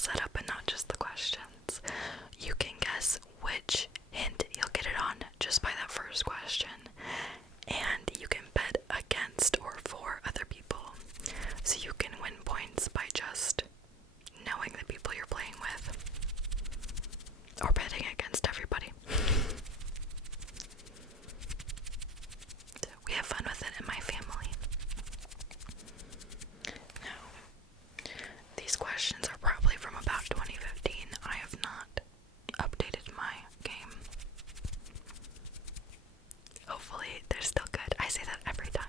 setup and not just the questions. You can guess which hint you'll get it on just by that first question, and you can bet against or for other people, so you can win points by just knowing the people you're playing with, or betting against everybody. So we have fun with it in my family. Now, these questions are probably from about 2015. I have not updated my game. Hopefully they're still good. I say that every time.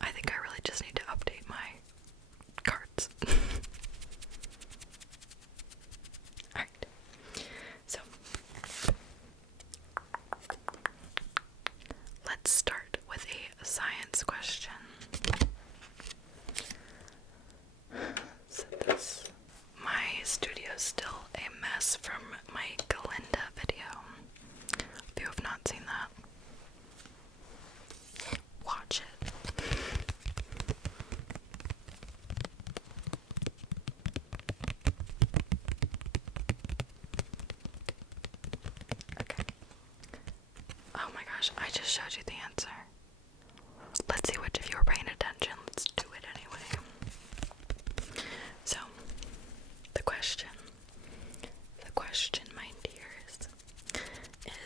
I think I really just need to update my cards. Alright. So let's start with a science question. So my studio's still a mess from my Galinda video. If you have not seen that, watch it. Okay. Oh my gosh, I just showed you the answer. Let's see which of you are paying attention. Let's do it anyway. So, the question, my dears,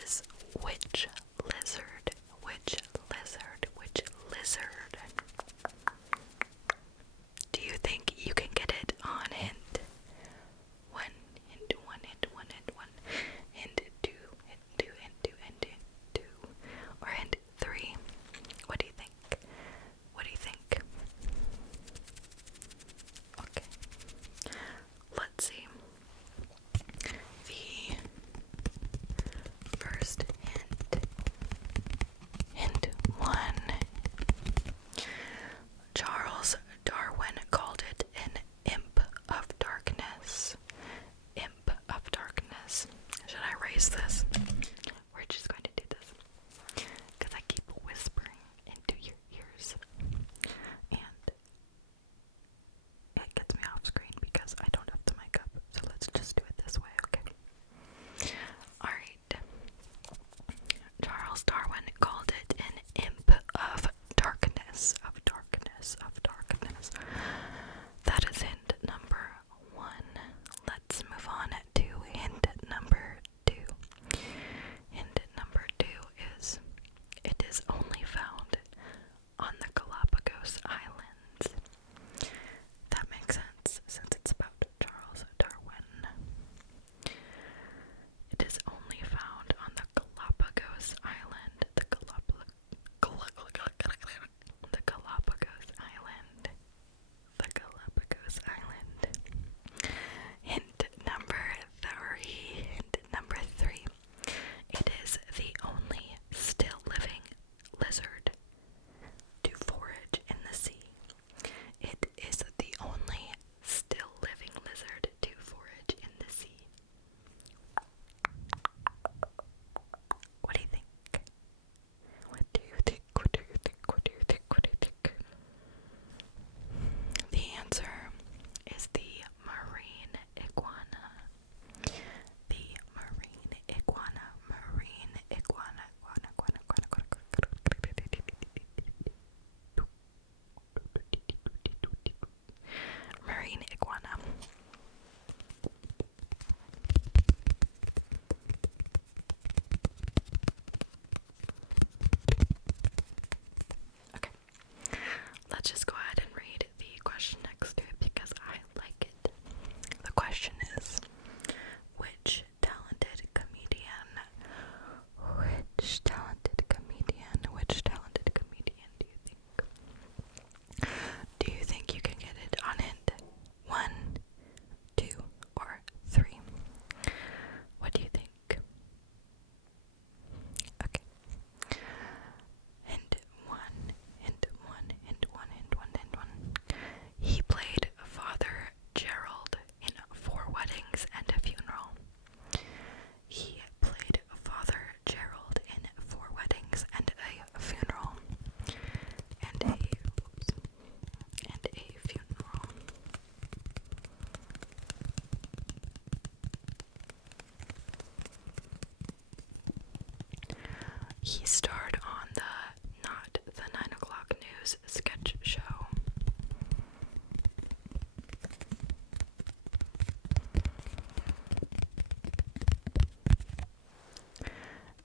is which lizard do you think you can get it on hint one, hint two, or hint three? He starred on the Not the 9 O'Clock News sketch show.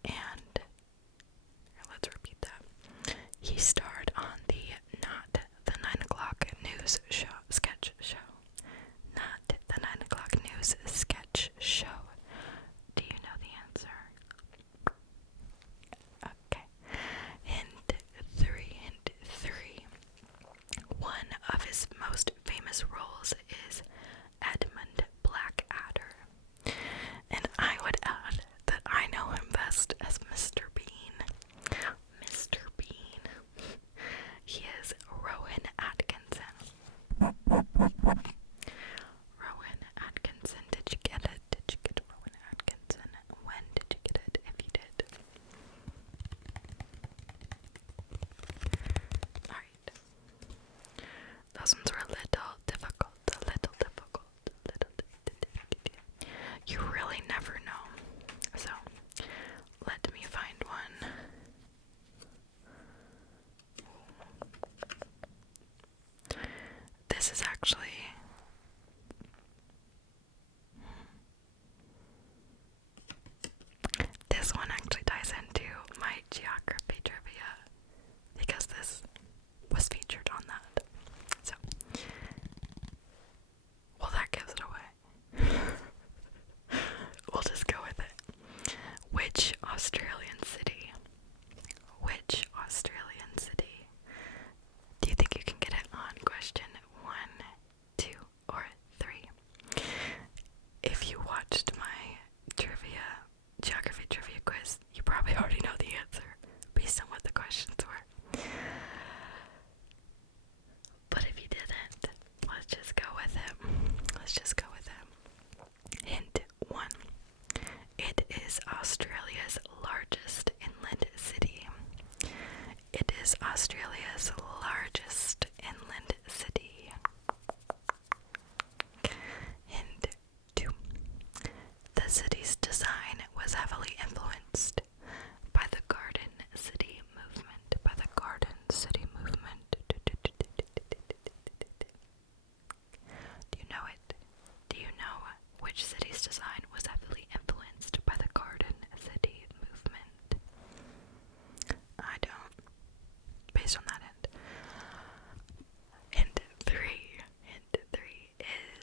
And let's repeat that. He starred on the Not the 9 O'Clock News sketch show. Not the 9 O'Clock News sketch show. Do you know the answer? Okay. Hint 3. One of his most famous roles is Edmund Blackadder. And I would add that I know him best as Mr. Bean. Mr. Bean. He is Rowan Atkinson. Rowan Atkinson. Did you get it? Did you get Rowan Atkinson? When did you get it? If you did. Alright. Those ones were a little difficult. You really never know. So, let me find one. This is actually this one actually ties into my geography trivia because this was featured on that. So, well, that gives it away. We'll just go with it. Which Australian city do you think you can get it on question 1, 2, or 3? If you watched my geography trivia quiz, you probably already know the answer based on what the questions were. But if you didn't, let's just go with it. Hint 1. It is Australia's largest inland city. It is Australia's largest inland city. Hint 2. The city's design was heavily influenced by the Garden City movement. Do you know it? Do you know which city's design was heavily influenced by the Garden City movement? I don't. Based on that hint. Hint 3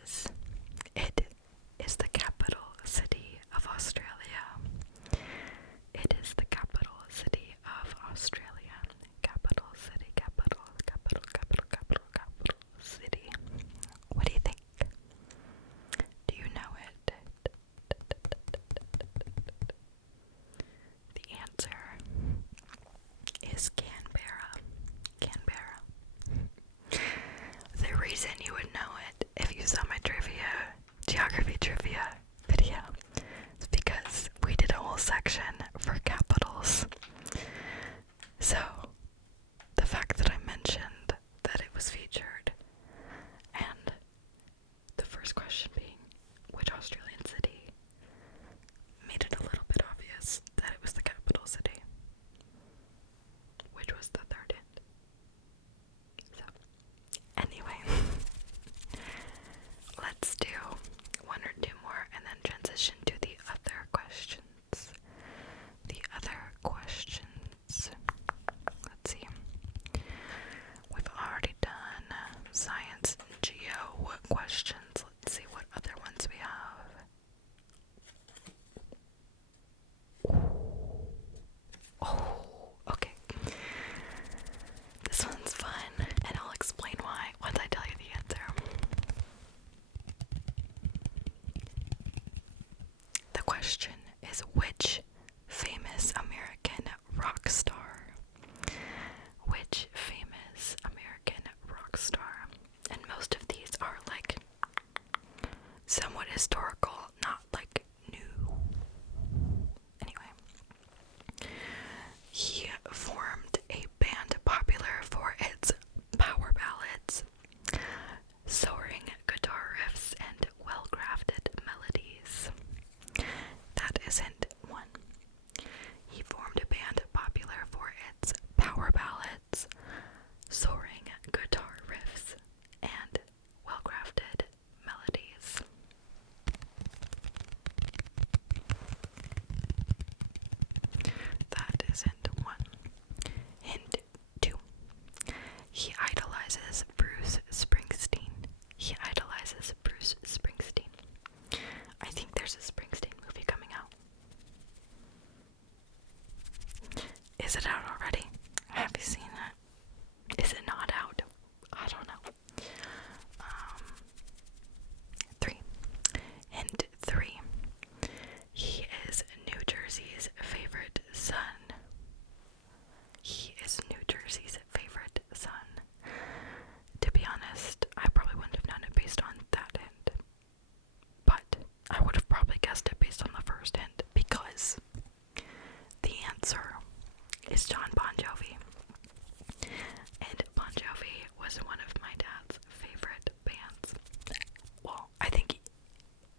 is it is the capital city of Australia. It is the capital city of Australia. Capital city. What do you think? Do you know it? The answer is Canberra. The reason you would know it if you saw my geography trivia video is because we did a whole section for capitals. So, the fact that I mentioned that it was featured, and the first question being, which Australian city, made it a little bit obvious that it was the capital city, which was the third hint. So, anyway, let's do 1 or 2 more and then transition to the other questions. Let's see. We've already done science and geo questions. Let's see what other ones we have. Oh, okay. This one's fun, and I'll explain why once I tell you the answer. The question is, which famous American rock star? And most of these are like somewhat historical, not like new. Anyway, he formed a band popular for its power ballads, soaring guitar riffs, and well-crafted melodies. That is hint 1. He formed a band popular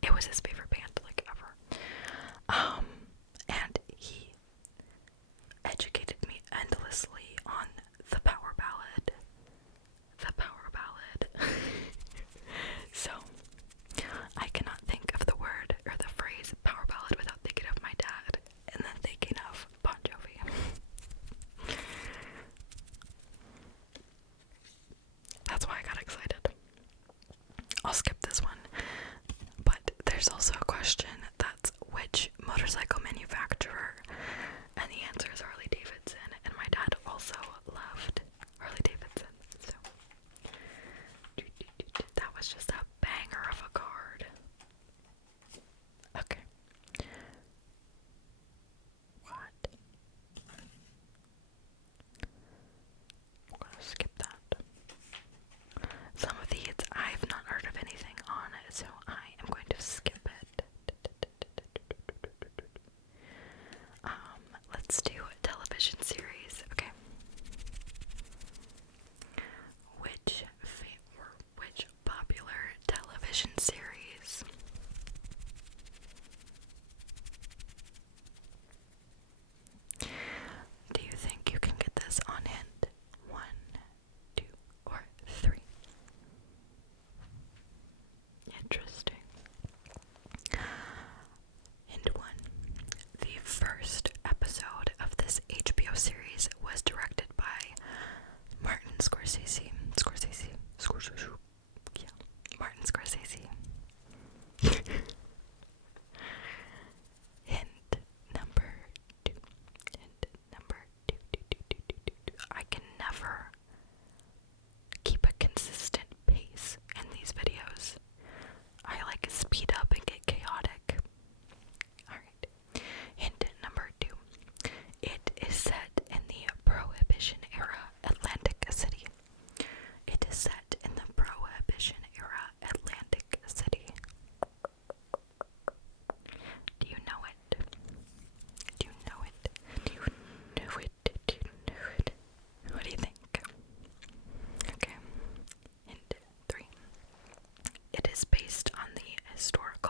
It was his favorite band, like, ever. And he educated me endlessly on the power ballad. The power ballad. So, I cannot think of the word or the phrase power ballad without thinking of my dad, and then thinking of Bon Jovi. That's why I got excited. I'll skip this one. But there's also a question that's which motorcycle manufacturer, and the answer is Harley Davidson, and my dad also loved Harley Davidson, so that was just a banger of a card. Okay. What? I'm gonna skip that. Some of these I've not heard of anything on it, so I am going to skip it. Let's do a television series, okay? Which popular television series do you think you can get this on hint? 1, 2, or 3? Interesting. Hint 1. The first episode of this HBO series was directed by Martin Scorsese. Yeah, Martin Scorsese. Hint number 2. Hint number 2. I can never keep a consistent pace in these videos. I like speed up and get chaotic. Alright. Hint number 2. It is set in the Prohibition era Atlantic City. It is set in the Prohibition era Atlantic City. Do you know it? Do you know it? Do you know it? Do you know it? What do you think? Okay. Hint 3. It is based on the historical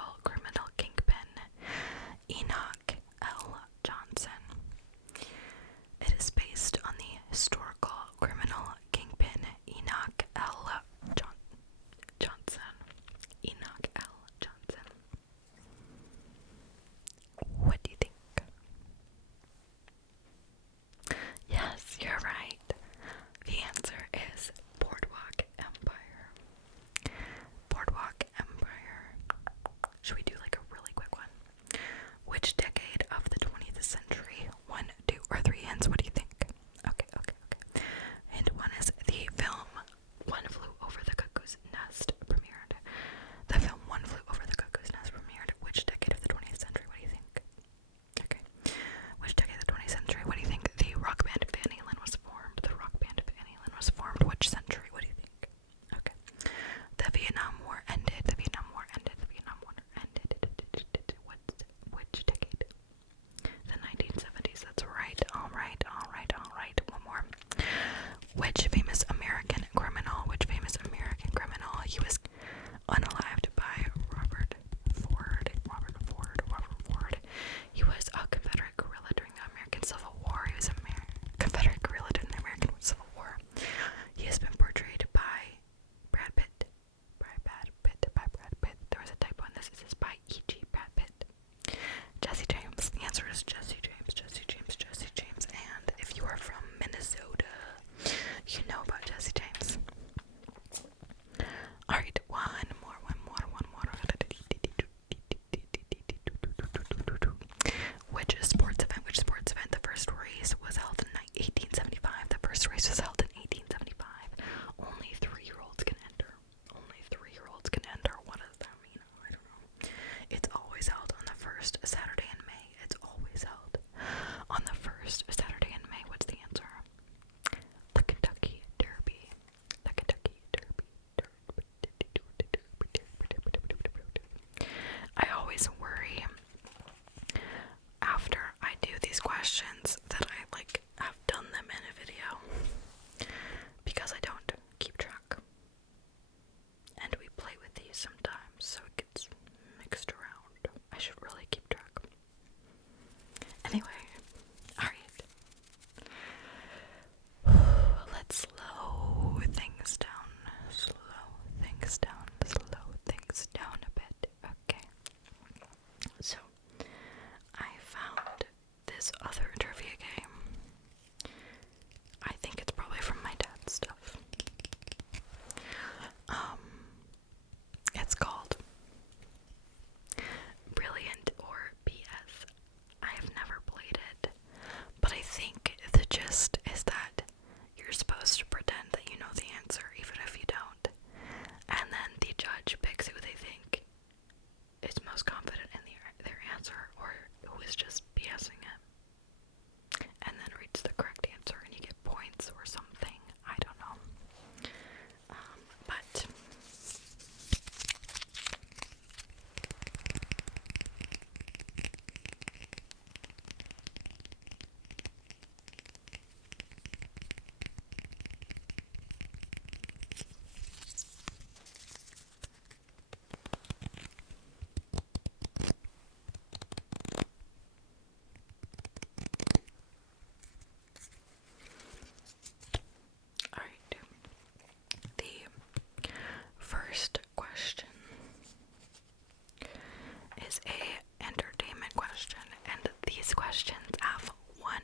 is a entertainment question, and these questions have one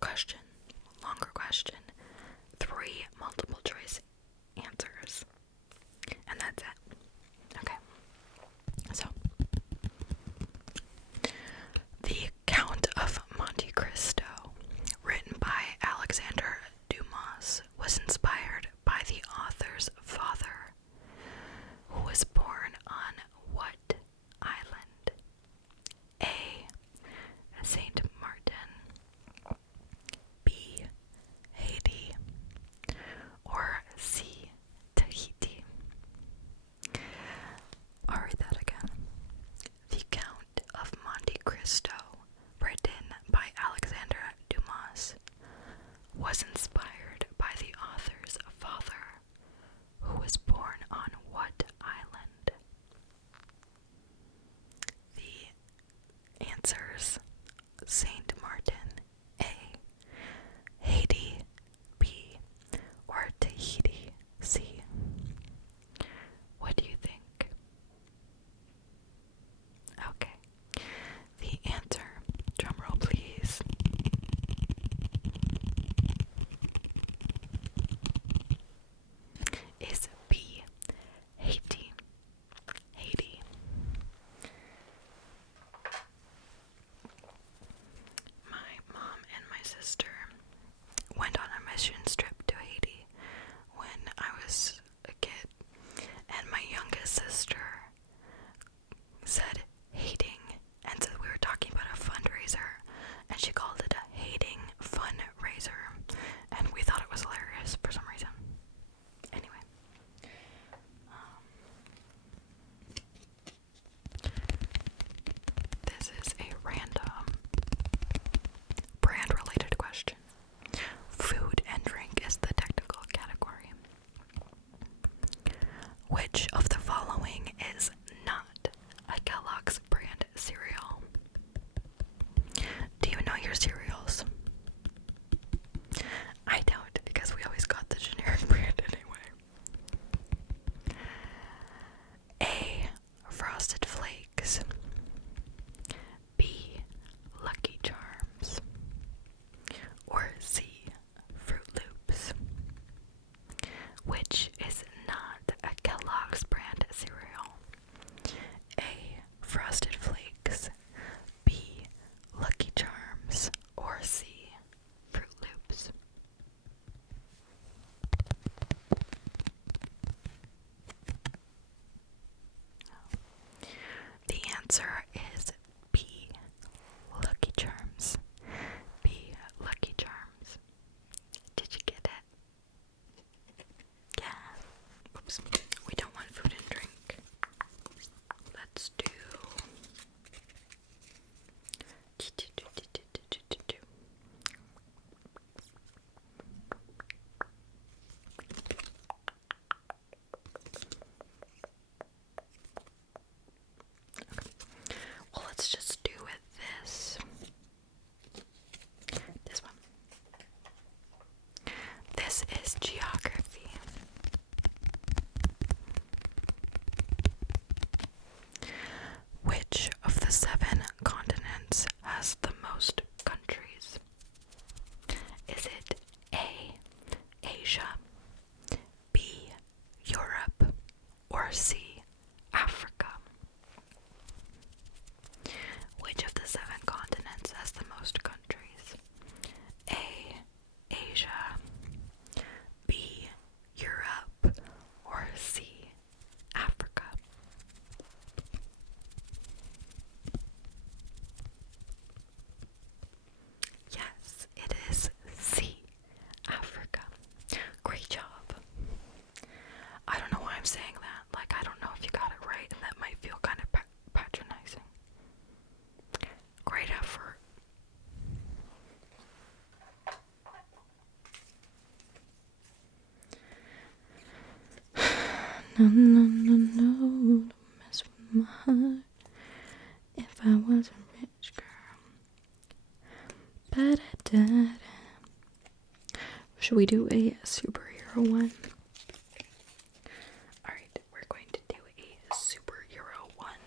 question, longer question, 3 multiple choice answers, and that's it. Okay, so the Count of Monte Cristo, written by Alexander Dumas, was inspired by the author's father, who was born on what island? A. Saint Martin, B. Haiti, or C. Tahiti. I'll read that again. The Count of Monte Cristo, written by Alexander Dumas, was inspired by the author's father, who was born on what island? The answers: Saint Martin, A, Haiti, B, or Tahiti, C. What do you think? Okay. The answer, drumroll please, is B, Haiti. Haiti. My mom and my sister went on a mission trip to Haiti when I was a kid, and my youngest sister said hating, and so we were talking about a fundraiser, and she called it a hating fundraiser, and we thought it was hilarious for some reason. Anyway, this is a random brand-related question. Food and drink is the technical category. Which of the following is not a Kellogg's brand cereal? Do you know your cereals? I don't, because we always got the generic brand anyway. A. Frosted Flakes, B. Lucky Charms, or C. Fruit Loops. Which is not a Kellogg's brand cereal? A. Frosted Flakes, B. Lucky Charms, or C. Fruit Loops. The answer is B. Lucky Charms. B. Lucky Charms. Did you get it? Yeah. Oops. We don't want food and drink. Let's do. Well, let's just do it this one. This is geography. Which of the 7 continents has the most countries? Is it A, Asia, B, Europe, or C, Africa? Which of the 7 continents has the most countries? A, Asia, B, Europe, or C, Africa? Yes, it is C, Africa. Great job. I don't know why I'm saying that. Like, I don't know if you got it right, and that might feel kind of patronizing. Great effort. No, no, no, no, don't mess with my heart. If I was a rich girl. Ba-da-da-da. Should we do a superhero one? Alright, we're going to do a superhero one.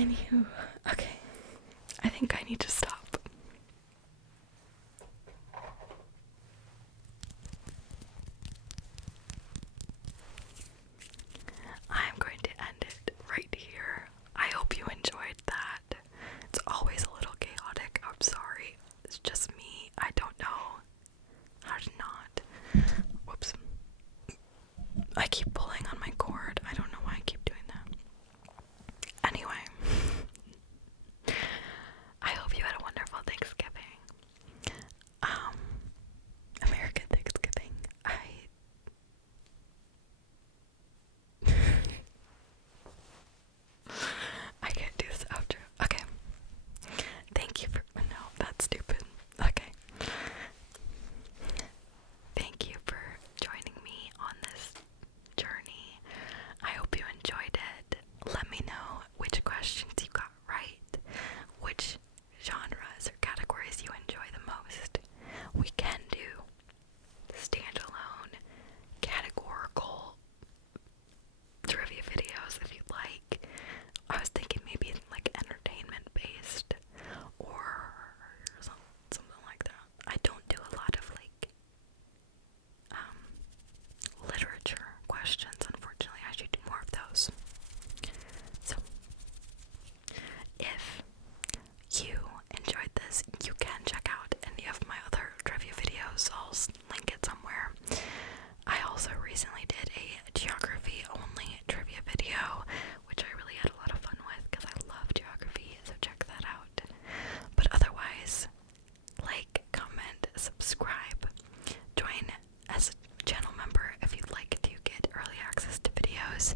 Anywho, okay. I think I need to stop. I'm going to end it right here. I hope you enjoyed that. It's always a little chaotic. I'm sorry. It's just me. I don't know how to not. Whoops. I keep pulling on my cord. I don't know why I keep doing that. Anyway, I hope you had a wonderful Thanksgiving. American Thanksgiving. I can't do this outro. Okay. Thank you for. No, that's stupid. Okay. Thank you for joining me on this journey. I hope you enjoyed it. Let me know which questions you got right, which genres or categories you enjoy the most. We can do standalone categorical trivia videos if you'd like. I was thinking maybe like entertainment based or something like that. I don't do a lot of like literature questions, unfortunately. I should do more of those. So if you enjoyed this, you can check out any of my other trivia videos. I'll link it somewhere. I also recently did a geography only trivia video, which I really had a lot of fun with because I love geography, so check that out. But otherwise, like, comment, subscribe, join as a channel member if you'd like to get early access to videos